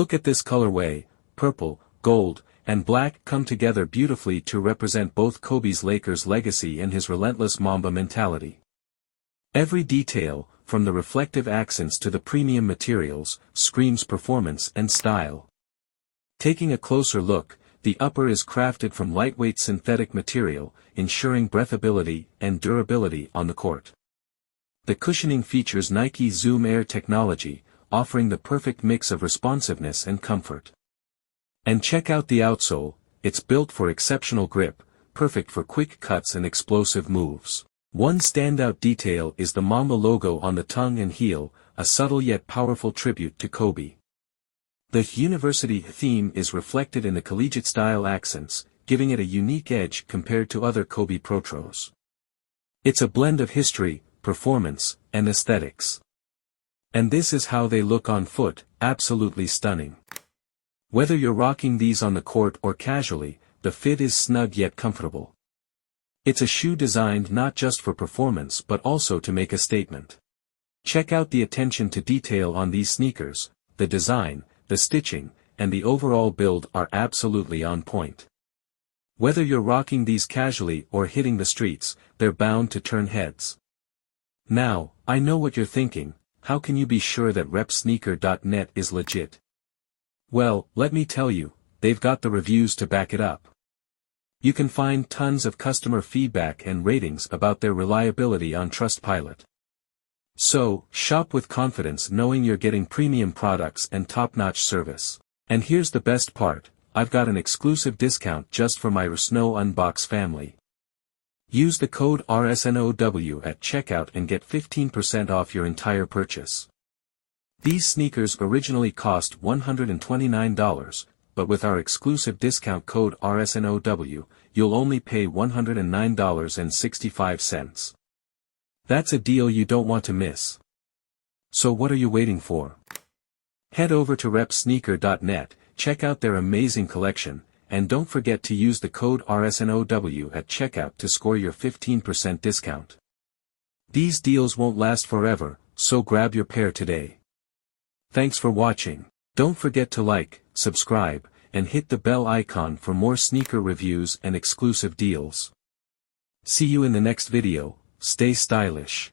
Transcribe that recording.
Look at this colorway, purple, gold, and black come together beautifully to represent both Kobe's Lakers legacy and his relentless Mamba mentality. Every detail, from the reflective accents to the premium materials, screams performance and style. Taking a closer look, the upper is crafted from lightweight synthetic material, ensuring breathability and durability on the court. The cushioning features Nike Zoom Air technology, offering the perfect mix of responsiveness and comfort. And check out the outsole, it's built for exceptional grip, perfect for quick cuts and explosive moves. One standout detail is the Mamba logo on the tongue and heel, a subtle yet powerful tribute to Kobe. The university theme is reflected in the collegiate-style accents, giving it a unique edge compared to other Kobe Protros. It's a blend of history, performance, and aesthetics. And this is how they look on foot, absolutely stunning. Whether you're rocking these on the court or casually, the fit is snug yet comfortable. It's a shoe designed not just for performance but also to make a statement. Check out the attention to detail on these sneakers. The design, the stitching, and the overall build are absolutely on point. Whether you're rocking these casually or hitting the streets, they're bound to turn heads. Now, I know what you're thinking, how can you be sure that repsneaker.net is legit? Well, let me tell you, they've got the reviews to back it up. You can find tons of customer feedback and ratings about their reliability on Trustpilot. So, shop with confidence knowing you're getting premium products and top-notch service. And here's the best part, I've got an exclusive discount just for my RSNOW UNBOX family. Use the code RSNOW at checkout and get 15% off your entire purchase. These sneakers originally cost $129, but with our exclusive discount code RSNOW, you'll only pay $109.65. That's a deal you don't want to miss. So what are you waiting for? Head over to repsneaker.net, check out their amazing collection, and don't forget to use the code RSNOW at checkout to score your 15% discount. These deals won't last forever, so grab your pair today. Thanks for watching. Don't forget to like, subscribe, and hit the bell icon for more sneaker reviews and exclusive deals. See you in the next video, stay stylish.